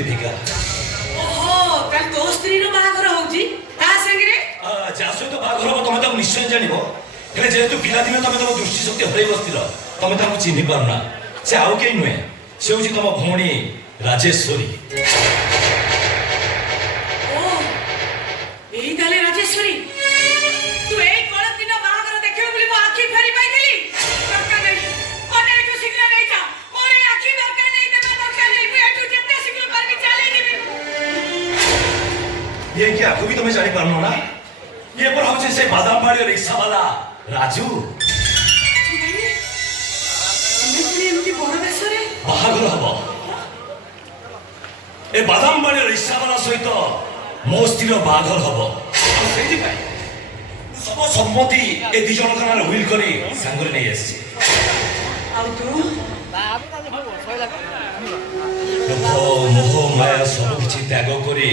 देविका ओहो काल तो स्त्री रो बाहागर होउची ता संगे रे जा सहित बाघर हम तमे ताको निश्चय जानिबो हेले जेहेतु पिला दिन तमे तम दृष्टि शक्ति हरई बसतिल तमे ताको चिन्हि पारुना से आउ केही नुहे से होची तम भौणी राजेश्वरी ओ एही ताले राजेश्वरी तू एई कोन दिन बाहागर देखियो बोली मो आखी फेरी पाइथिली दरकार नै ओने एठु शीघ्र नै जा मोरे आखी दरकार नै देबा दरकार नै मु एठु जत्ते शीघ्र करके चली जेबी ये क्या को भी तमे जानि पारुनो ना ये पर होची से बादाम बाड़ी रिक्शा वाला राजू बाहागर हम ए बादाम बाड़ी रिक्शा वाला सहित मो स्त्री बाहागर हम सब सम्मति ए दी जन खाना हुइल करी सांगरे नै आसी मोह माया सब किछि त्याग करी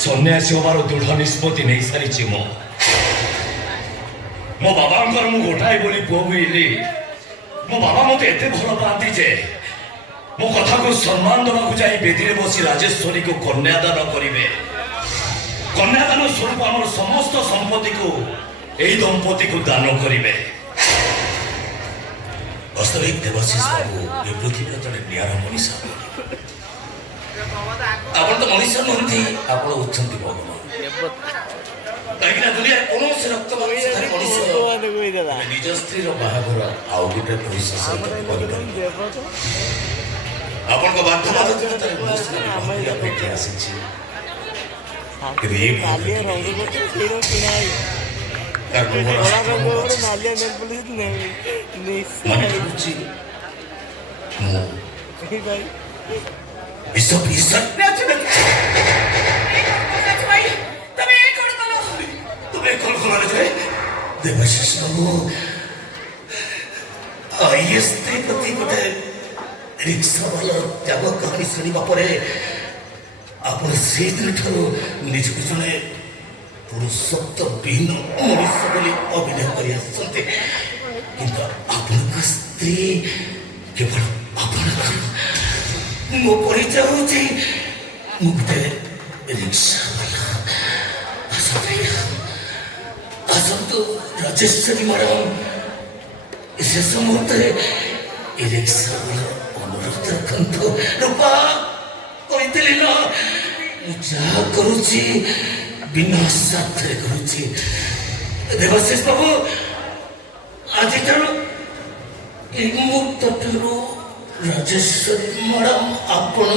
सन्यासी हमार दृढ़ निष्पत्ति नहीं सारी मो बाबा मु गोटाए बोली पुओ बुझे मो बाबा मत एत भल पाती जे मो कथा को सम्मान देवा जाई बेदी में बसी राजेश्वरी को कन्यादान करेंगे कन्यादान स्वरूप आम समस्त संपत्ति को यही दंपति को दान करेंगे वास्तविक देवाशीष बाबू ये पृथ्वी जड़े निरा मनीषा आप तो मनीषा नुहति आप भगवान कहीं दुनिया कौन से रक्त मनुष्य निज स्त्री बाहागर आउ गोटे पुरुष सहित आपण बाध्यता आसी देवाशीष बाबू ये स्त्री प्रति गोटे रिक्शा वाला त्याग कहानी शुणा पर आप से दिन ठार निजक जड़े पुरुषत्व विहीन मनुष्य बोली अभिनय कर स्त्री केवल मो परिचय हूँ गोटे रिक्शा वाला आसतु राजेश्वरी मैडम शेष मुहूर्त रिक्शा वाला अनुरोध रखु रूपा कही ना जहा करुची बिना स्वार्थ करुची देवाशीष बाबू आज मुहूर्त ठारू राजेश्वरी मैडम आपण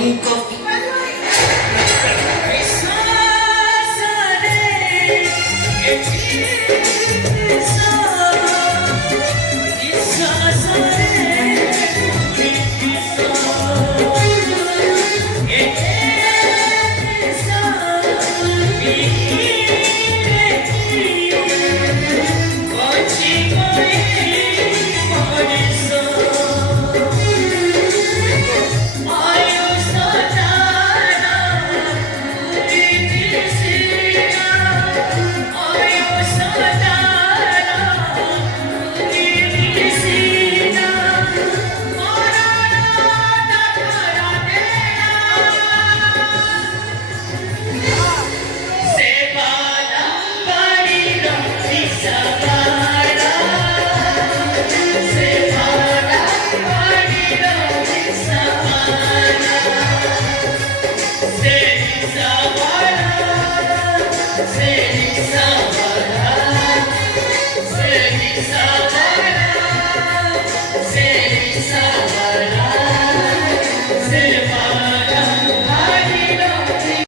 It's